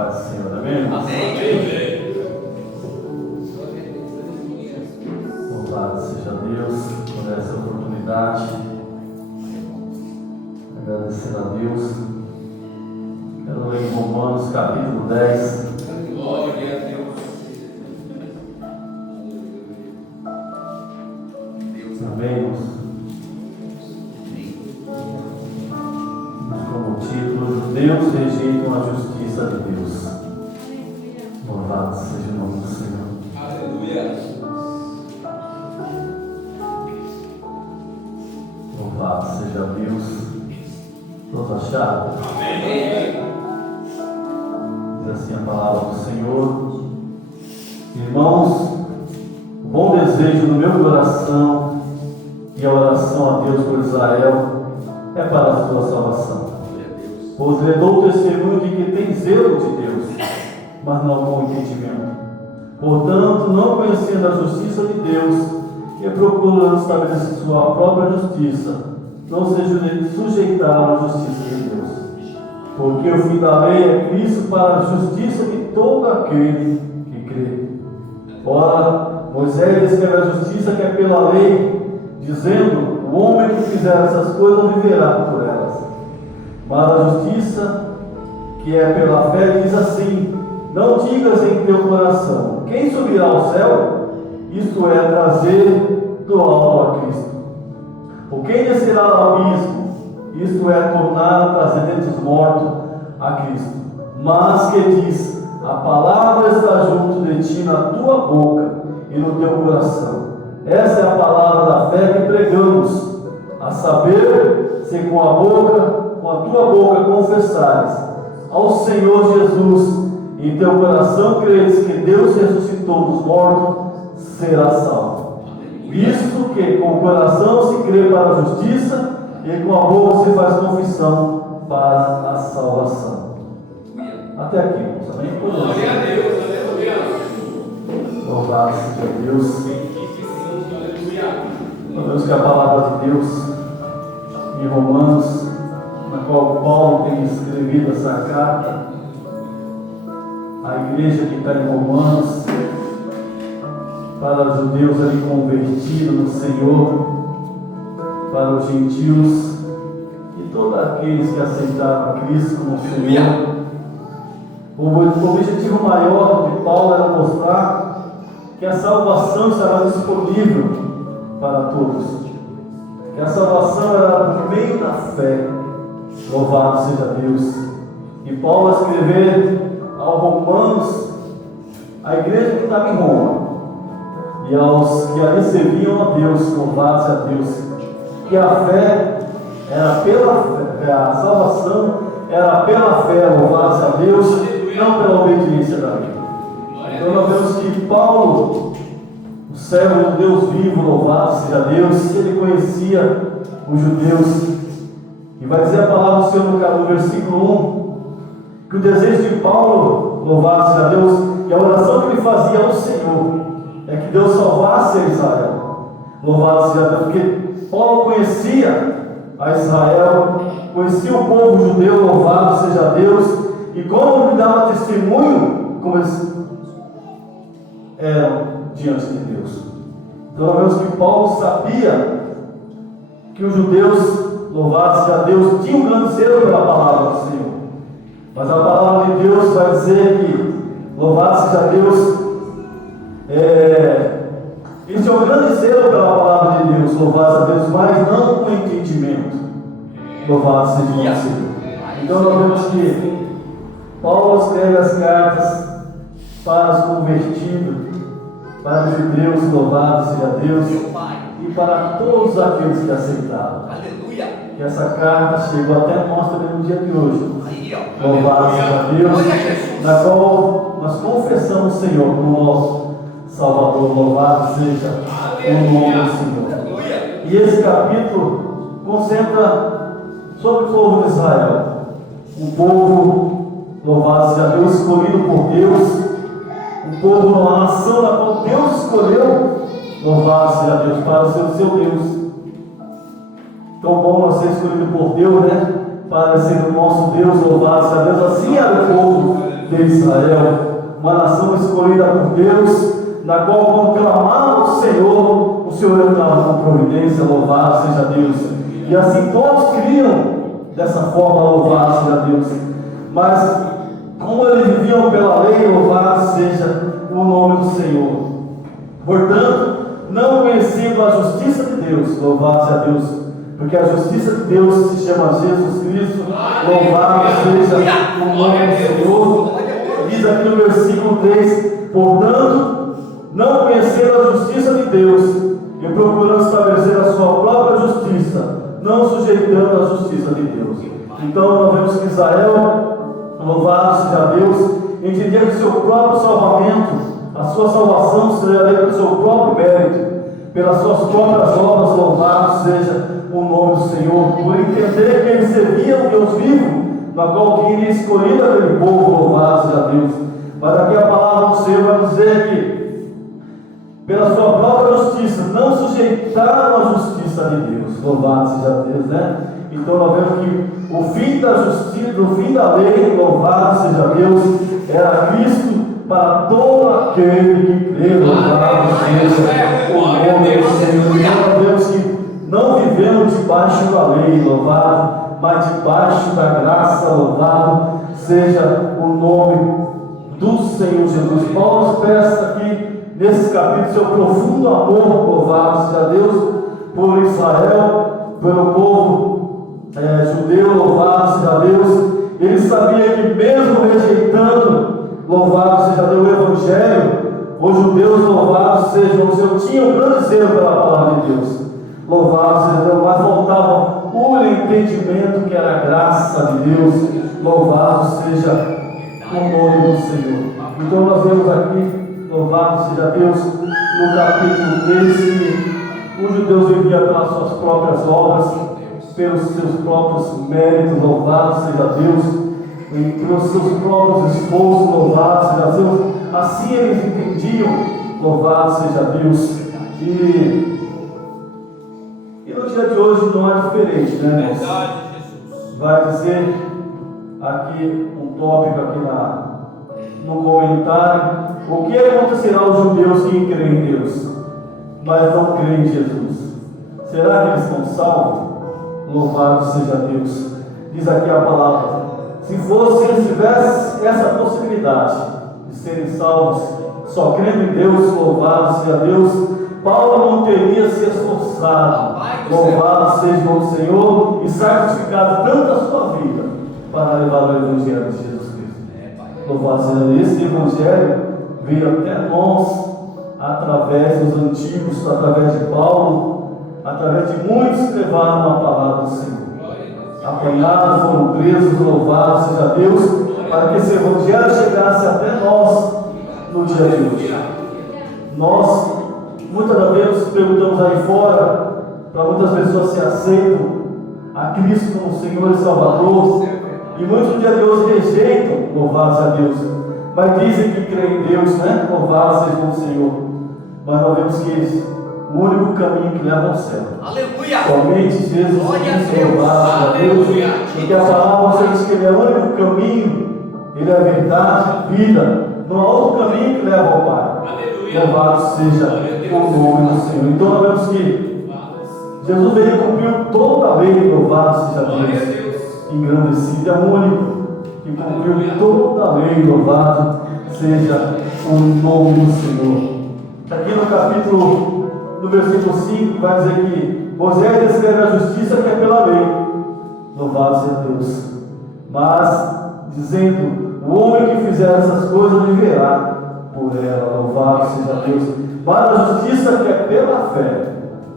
paz do Senhor, amém? Amém. Louvado seja Deus por essa oportunidade. Agradecer a Deus. Quero ler em Romanos capítulo 10. Glória a Deus. Amém, irmãos? Como título, Judeus rejeitam a justiça de Deus. Louvado seja o nome do Senhor. Aleluia. Louvado seja Deus. Todos acharam? Amém. Diz assim a palavra do Senhor. Irmãos, o bom desejo no meu coração e a oração a Deus por Israel é para a sua salvação. Pois lhe dou testemunho de que tem zelo de Deus, mas não com entendimento. Portanto, não conhecendo a justiça de Deus e procurando estabelecer sua própria justiça, não se sujeitaram à justiça de Deus. Porque o fim da lei é Cristo para a justiça de todo aquele que crê. Ora, Moisés escreve a justiça que é pela lei, dizendo: o homem que fizer essas coisas viverá por elas. Mas a justiça que é pela fé diz assim: não digas em teu coração: quem subirá ao céu? Isto é, trazer do alto a Cristo. Ou quem descerá ao abismo? Isto é, tornar a trazer dentre os mortos a Cristo. Mas que diz: a palavra está junto de ti, na tua boca e no teu coração. Essa é a palavra da fé que pregamos, a saber, se com a tua boca confessares ao Senhor Jesus e em teu coração creres que Deus ressuscitou dos mortos, será salvo. Visto que com o coração se crê para a justiça e com a boca se faz confissão para a salvação. Até aqui, irmãos. Amém? Glória a Deus. Aleluia. Louvado seja Deus. Aleluia. Sabemos que a palavra de Deus em Romanos, na qual Paulo tem escrevido essa carta à igreja que está em Romanos, para os judeus ali convertidos no Senhor, para os gentios e todos aqueles que aceitaram a Cristo como Senhor. O objetivo maior de Paulo era mostrar que a salvação estará disponível para todos, que a salvação era por meio da fé. Louvado seja Deus. E Paulo a escrever aos romanos, a igreja que estava em Roma, e aos que ali serviam a Deus, louvado seja Deus, que a fé era pela fé, a salvação era pela fé, louvado seja Deus, não pela obediência da lei. Então nós vemos que Paulo, o servo do Deus vivo, louvado seja Deus, ele conhecia os judeus. E vai dizer a palavra do Senhor no versículo 1, que o desejo de Paulo, louvado seja Deus, e a oração que ele fazia ao Senhor, é que Deus salvasse a Israel. Louvado seja Deus, porque Paulo conhecia a Israel, conhecia o povo judeu, louvado seja Deus, e como lhe dava testemunho, como eles eram diante de Deus. Então nós vemos que Paulo sabia que os judeus, louvado seja Deus, tinham um grande zelo pela palavra do Senhor. Mas a palavra de Deus vai dizer que, louvado seja Deus, eles tinham um grande zelo pela palavra de Deus, louvado seja Deus, mas não com entendimento. Louvado seja o Senhor. Então nós vemos que Paulo escreve as cartas para os convertidos, para os judeus, louvado seja Deus, e para todos aqueles que aceitaram. Aleluia. Que essa carta chegou até nós também no dia de hoje. Aí, ó. Louvado seja Deus, na qual nós confessamos o Senhor como nosso Salvador. Louvado seja o nome do Senhor. E esse capítulo concentra sobre o povo de Israel, um povo, louvado seja Deus, escolhido por Deus, um povo, uma nação na qual Deus escolheu, louvado seja Deus, para ser o seu Deus. Tão bom nós ser escolhido por Deus, né? Para ser o nosso Deus, louvado seja Deus. Assim era o povo de Israel, uma nação escolhida por Deus, na qual, quando clamaram ao Senhor, o Senhor entrava com providência. Louvado seja Deus. E assim todos criam dessa forma. Louvado seja Deus. Mas como eles viviam pela lei, louvado seja o nome do Senhor. Portanto, não conhecendo a justiça de Deus, louvado seja Deus, porque a justiça de Deus se chama Jesus Cristo. Louvado seja o nome do Senhor. Diz aqui no versículo 3: portanto, não conhecendo a justiça de Deus e procurando estabelecer a sua própria justiça, não sujeitando a justiça de Deus. Então nós vemos que Israel, louvado seja Deus, entendia que o seu próprio salvamento, a sua salvação seria pelo seu próprio mérito, pelas suas próprias obras. Louvado seja o nome do Senhor, por entender que eles serviam o Deus vivo, na qual queria escolher aquele povo. Louvado seja Deus. Mas aqui a palavra do Senhor vai dizer que pela sua própria justiça não sujeitaram a justiça de Deus. Louvado seja Deus, né? Então nós vemos que o fim da justiça, o fim da lei, louvado seja Deus, era Cristo para todo aquele que crê. Louvado seja o nome do Senhor. Então nós vemos que não vivemos debaixo da lei, louvado, mas debaixo da graça. Louvado seja o nome do Senhor Jesus. Paulo expressa aqui nesse capítulo seu profundo amor, louvado seja Deus, por Israel, pelo povo judeu. Louvado seja Deus. Ele sabia que mesmo rejeitando, louvado seja Deus, o Evangelho, os judeus, louvado seja o Senhor, tinham um grande zelo pela palavra de Deus. Louvado seja Deus, mas faltava o entendimento que era a graça de Deus. Louvado seja o nome do Senhor. Então nós vemos aqui, louvado seja Deus, no capítulo 3, que os judeus viviam pelas suas próprias obras, pelos seus próprios méritos. Louvado seja Deus, e pelos seus próprios esforços. Louvado seja Deus. Assim eles entendiam. Louvado seja Deus. E no dia de hoje não é diferente, né, irmãos? Vai dizer aqui um tópico aqui no comentário: o que acontecerá aos judeus que creem em Deus, mas não creem em Jesus? Será que eles estão salvos? Louvado seja Deus. Diz aqui a palavra: se eles tivessem essa possibilidade de serem salvos só crendo em Deus, louvado seja Deus, Paulo não teria se esforçado. Louvado seja o Senhor, e sacrificado tanto a sua vida para levar o Evangelho de Jesus Cristo. Louvado seja Deus. Esse Evangelho veio até nós através dos antigos, através de Paulo, através de muitos que levaram a palavra do Senhor. Apanhados, foram presos. Louvado seja Deus, para que esse Evangelho chegasse até nós no dia de hoje. Nós muitas das vezes perguntamos aí fora, para muitas pessoas se aceitam a Cristo como Senhor e Salvador, e muitos no dia de hoje rejeitam, louvado seja Deus, mas dizem que creem em Deus, né? Louvado seja o Senhor. Mas nós vemos que o único caminho que leva ao céu, aleluia, somente Jesus Cristo. Louvado seja Deus, porque a palavra você diz que Ele é o único caminho, Ele é a verdade, vida, não há outro caminho que leva ao Pai. Louvado seja o nome do Senhor. Então nós vemos que Jesus veio e cumpriu toda a lei. Louvado seja Deus, engrandecido, é o único que cumpriu toda a lei. Louvado seja o nome do Senhor. Aqui no capítulo, no versículo 5, vai dizer que Moisés descreve a justiça que é pela lei. Louvado seja Deus. Mas dizendo: o homem que fizer essas coisas viverá por ela. Louvado seja Deus. Mas a justiça que é pela fé,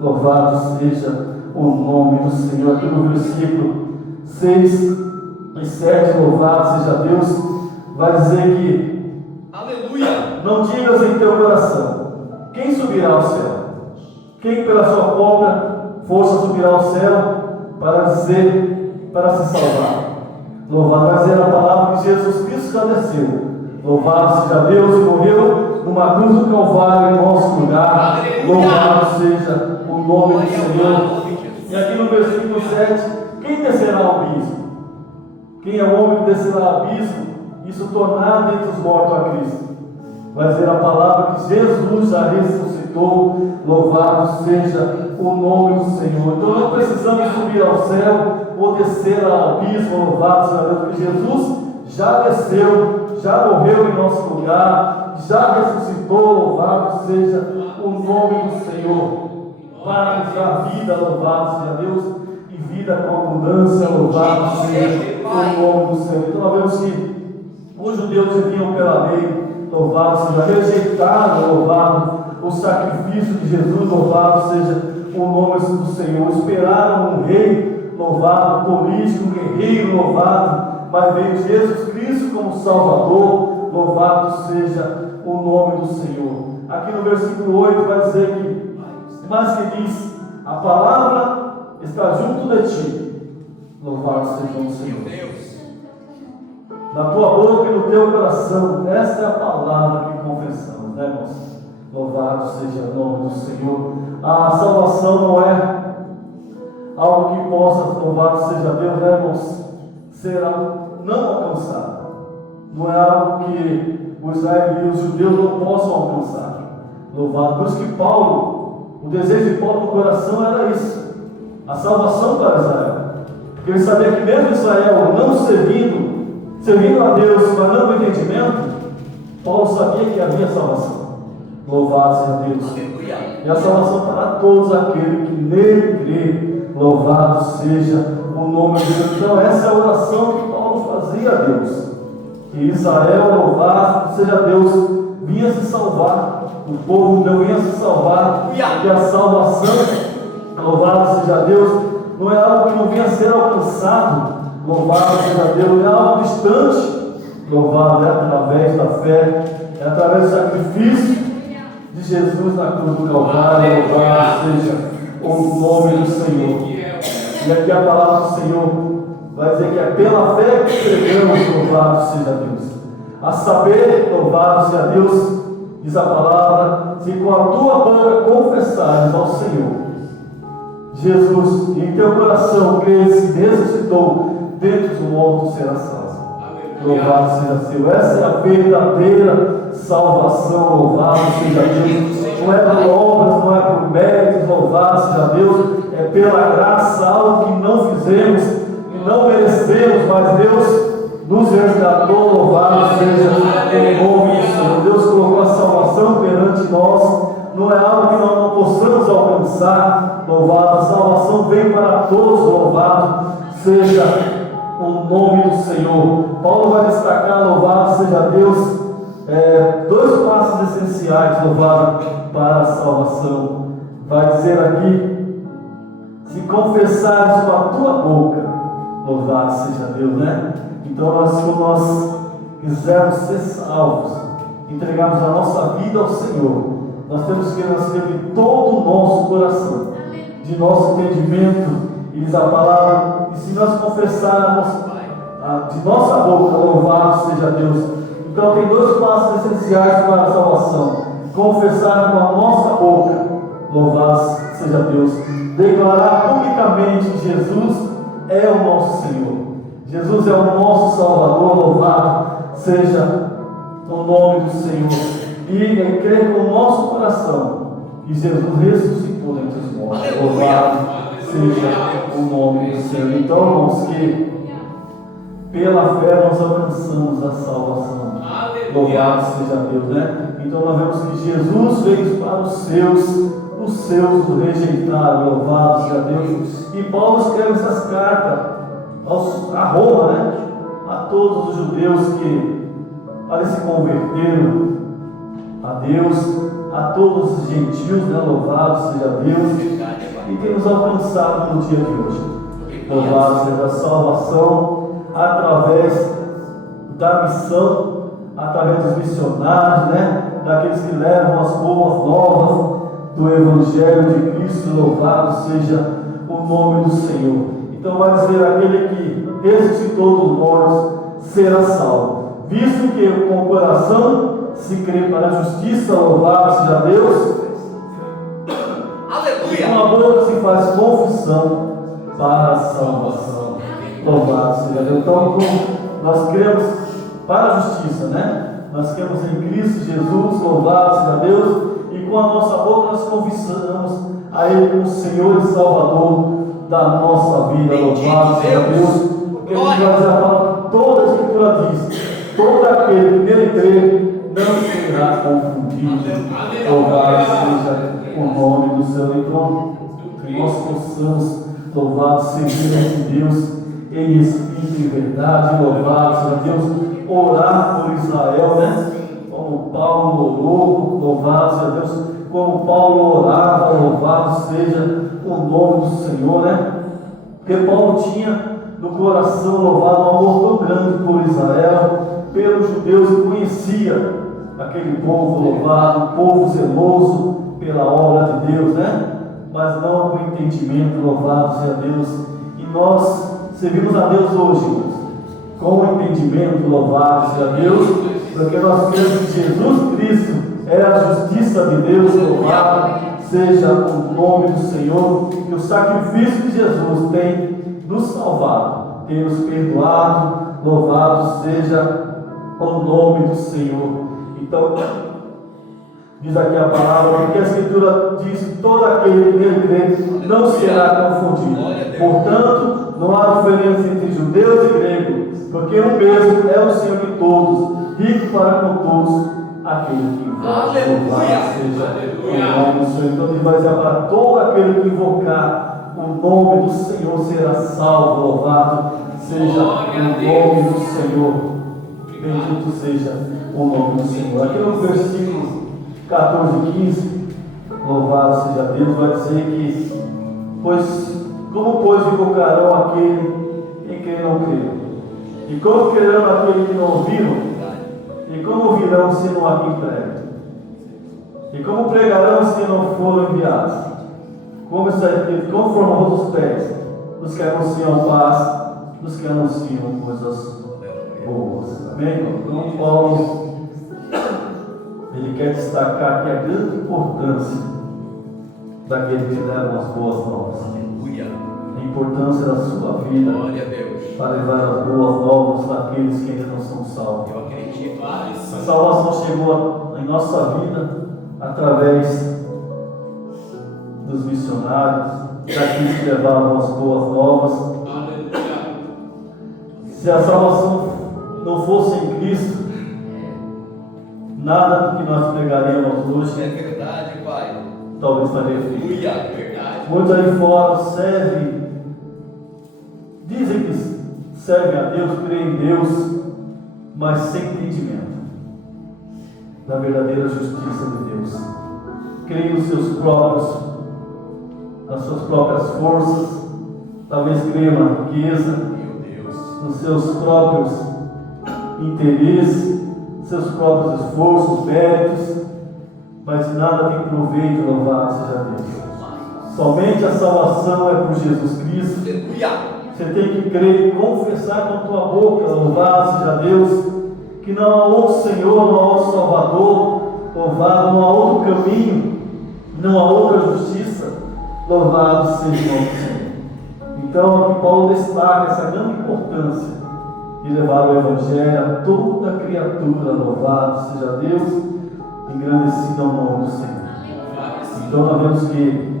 louvado seja o nome do Senhor. Aqui no versículo 6 e 7, louvado seja Deus, vai dizer que, aleluia, não digas em teu coração: quem subirá ao céu? Quem pela sua própria força subirá ao céu para se salvar? Louvado vai dizer a palavra que Jesus Cristo já desceu. Louvado seja Deus, e morreu numa cruz do Calvário em nosso lugar. Louvado seja o nome do Senhor. E aqui no versículo 7, quem descerá ao abismo? Quem é o homem que descerá ao abismo? Isso tornar dentre os mortos a Cristo. Vai dizer a palavra que Jesus já ressuscitou, louvado seja o nome do Senhor. Então não precisamos subir ao céu ou descer ao abismo, louvado seja Deus, porque Jesus já desceu, já morreu em nosso lugar, já ressuscitou, louvado seja o nome do Senhor, para nos dar vida, louvado seja Deus, e vida com abundância, louvado seja o nome do Senhor. Então nós vemos que os judeus viviam pela lei, louvado seja, rejeitaram, louvado, o sacrifício de Jesus, louvado seja o nome do Senhor, esperaram um rei, louvado, político, um guerreiro, louvado, mas veio Jesus Cristo como Salvador, louvado seja o nome do Senhor. Aqui no versículo 8 vai dizer que, mas que diz, a palavra está junto de ti, louvado seja o Senhor. Na tua boca e no teu coração, esta é a palavra que confessamos, né, irmãos? Louvado seja o nome do Senhor. A salvação não é algo que possa, louvado seja Deus, né, irmãos, ser não alcançado. Não é algo que os israelitas e os judeus não possam alcançar. Louvado. Por isso que Paulo, o desejo de Paulo no coração era isso: a salvação para Israel. Porque ele sabia que mesmo Israel não servindo a Deus, mas não com entendimento, Paulo sabia que havia salvação. Louvado seja Deus. E a salvação para todos aqueles que nele crê. Louvado seja o nome de Deus. Então essa é a oração que Paulo fazia a Deus. Que Israel, louvado seja Deus, vinha se salvar. O povo judeu vinha se salvar. E a salvação, louvado seja Deus, não é algo que não vinha a ser alcançado. Louvado seja Deus, não é algo distante. Louvado é através da fé, é através do sacrifício de Jesus na cruz do Calvário. Louvado seja o nome do Senhor. E aqui a palavra do Senhor vai dizer que é pela fé que pregamos, louvado seja Deus. A saber, louvado seja Deus, diz a palavra, se com a tua boca confessares ao Senhor Jesus, e em teu coração creres que ressuscitou dentre os mortos, será salvo. Louvado seja Deus. Essa é a verdadeira salvação. Louvado seja Deus. Não é por obras, não é por méritos. Louvado seja Deus. É pela graça, algo que não fizemos, que não merecemos, mas Deus nos resgatou. Louvado seja o nome do Senhor. Deus colocou a salvação perante nós. Não é algo que nós não possamos alcançar. Louvado, a salvação vem para todos. Louvado seja o nome do Senhor. Paulo vai destacar, louvado seja Deus, dois passos essenciais, louvado, para a salvação. Vai dizer aqui: se confessares com a tua boca, louvado seja Deus, né? Então quando nós quisermos ser salvos, entregarmos a nossa vida ao Senhor, nós temos que nascer de todo o nosso coração, de nosso entendimento. E diz a palavra, e se nós confessarmos de nossa boca, louvado seja Deus. Então tem dois passos essenciais para a salvação: confessar com a nossa boca, louvado seja Deus, declarar publicamente que Jesus é o nosso Senhor, Jesus é o nosso Salvador, louvado seja o nome do Senhor, e crer com o nosso coração que Jesus ressuscitou dentre os mortos. Louvado seja o nome do Senhor. Então, irmãos, que pela fé nós alcançamos a salvação. Louvado seja Deus, né? Então nós vemos que Jesus veio para os seus o rejeitaram. Louvado seja Deus. E Paulo escreve essas cartas a Roma, né? A todos os judeus que ali se converteram a Deus, a todos os gentios, né? Louvado seja Deus, e tem nos alcançado no dia de hoje. Louvado seja a salvação através da missão, através dos missionários, né? Daqueles que levam as boas novas do Evangelho de Cristo. Louvado seja o nome do Senhor. Então vai dizer: aquele que ressuscitou dos mortos será salvo, visto que com o coração se crê para a justiça, louvado seja Deus, aleluia, e com a boca se faz confissão para a salvação. Louvado seja Deus. Então nós cremos para a justiça, né? Nós cremos em Cristo Jesus, louvado seja Deus, e com a nossa boca nós confessamos a Ele como Senhor e Salvador da nossa vida, louvado seja Deus, porque a gente vai dizer a palavra, toda a Escritura diz, todo aquele que nele crê não será confundido, louvado seja o nome do Senhor. Então, que nós possamos, louvado seja Deus, em espírito e verdade, louvado seja Deus, orar por Israel, né? Como Paulo orou, louvado seja Deus, como Paulo orava, louvado seja o nome do Senhor, né? Porque Paulo tinha no coração, louvado, um amor tão grande por Israel, pelos judeus, e conhecia aquele povo louvado, um povo zeloso pela obra de Deus, né? Mas não com entendimento, louvado seja Deus. E nós servimos a Deus hoje, irmãos, com entendimento, louvado seja Deus, porque nós cremos que Jesus Cristo é a justiça de Deus, louvado seja o nome do Senhor, que o sacrifício de Jesus tem nos salvado, tem nos perdoado, louvado seja o nome do Senhor. Então, diz aqui a palavra, porque a Escritura diz que todo aquele que nele crê não será confundido. Portanto, não há diferença entre judeus e gregos, porque o mesmo é o Senhor de todos, rico para com todos aquele que invoca. Louvado seja o nome do Senhor. Então, ele vai dizer para todo aquele que invocar o nome do Senhor será salvo. Louvado seja o nome do Senhor. Bendito seja o nome do Senhor. Aqui no versículo 14 e 15, louvado seja Deus, vai dizer que, como invocarão aquele em quem não creram? E como crerão aquele que não ouviram? E como ouvirão se não há quem pregue? E como pregarão se não foram enviados? Como está escrito, como formosos os pés dos que anunciam paz, dos que anunciam coisas boas. Amém? Então Paulo, ele quer destacar aqui a grande importância daquele que levam as boas novas. A importância da sua vida para levar as boas novas daqueles que ainda não são salvos. A salvação chegou em nossa vida através dos missionários, daqueles que levavam as boas novas. Se a salvação não fosse em Cristo, nada do que nós pregaríamos hoje, é verdade, Pai, talvez faria efeito. Verdade. Muitos aí fora dizem que servem a Deus, creem em Deus, mas sem entendimento da verdadeira justiça de Deus. Creem nas suas próprias forças, talvez creiam na riqueza, nos seus próprios interesses, seus próprios esforços, méritos, mas nada tem proveito, louvado seja Deus. Somente a salvação é por Jesus Cristo. Você tem que crer e confessar com a tua boca, louvado seja Deus, que não há outro Senhor, não há outro Salvador, louvado, não há outro caminho, não há outra justiça, louvado seja o nome do Senhor. Então aqui Paulo destaca essa grande importância de levar o Evangelho a toda criatura, louvado seja Deus, engrandecido ao nome do Senhor. Então nós vemos que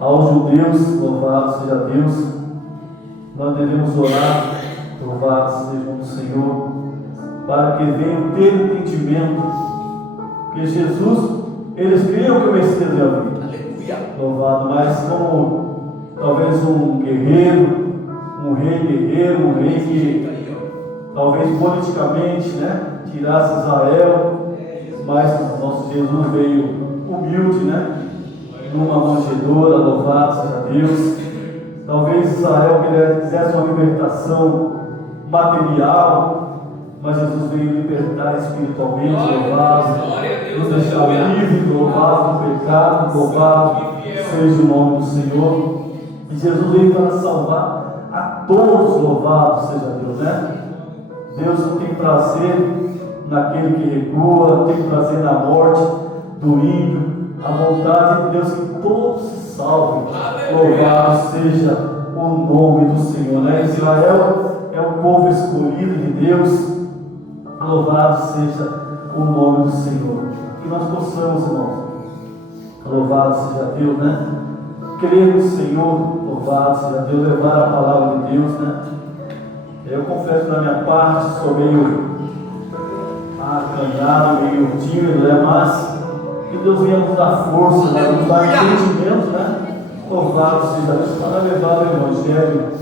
aos judeus, louvado seja Deus, nós devemos orar, louvado seja o Senhor, para que venham ter entendimento que Jesus, eles criam que o Messias ia vir, louvado, mas como talvez um guerreiro, um rei guerreiro, um rei que talvez politicamente, né, tirasse Israel, mas nosso Jesus veio humilde, né, numa manjedoura, louvado seja Deus. Talvez Israel quisesse uma libertação material, mas Jesus veio libertar espiritualmente, louvado, nos deixar livre, louvado do pecado, louvado seja o nome do Senhor. E Jesus veio para salvar a todos, louvado seja Deus, né? Deus não tem prazer naquele que recua, não tem prazer na morte do ímpio. A vontade de Deus é que todos se salvem. Louvado seja o nome do Senhor, né? Israel é um povo escolhido de Deus, Louvado seja o nome do Senhor. Que nós possamos, irmãos, louvado seja Deus, né? Crer no Senhor, louvado seja Deus, levar a palavra de Deus, né? Eu confesso da minha parte, sou meio acanhado, meio tímido, né? Mas que Deus venha nos dar força, né? Nos dar entendimento, né? Louvado seja Deus para levar o Evangelho.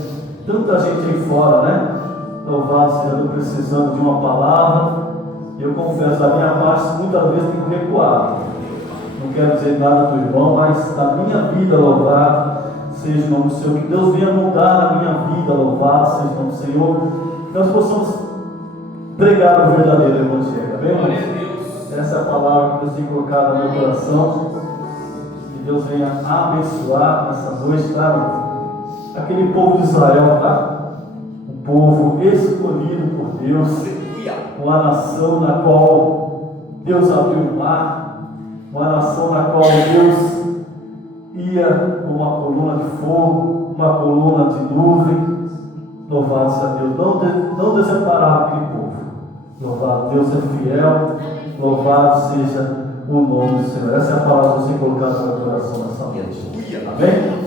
Tanta gente aí fora, né? Louvado seja Deus, precisando de uma palavra. Eu confesso da minha parte, muitas vezes tenho recuado. Não quero dizer nada do irmão, mas na minha vida, louvado seja o nome do Senhor. Que Deus venha mudar a minha vida, louvado seja o nome do Senhor. Que nós possamos pregar o verdadeiro Evangelho. Amém, irmãos? Essa é a palavra que Deus tem colocado no meu coração. Que Deus venha abençoar nessa noite, tá? Aquele povo de Israel, tá? Um povo escolhido por Deus, uma nação na qual Deus abriu o mar, uma nação na qual Deus ia com uma coluna de fogo, uma coluna de nuvem. Louvado seja Deus, não desamparava aquele povo. Louvado, Deus é fiel, louvado seja o nome do Senhor. Essa é a palavra que você colocar no seu coração nessa noite. Amém?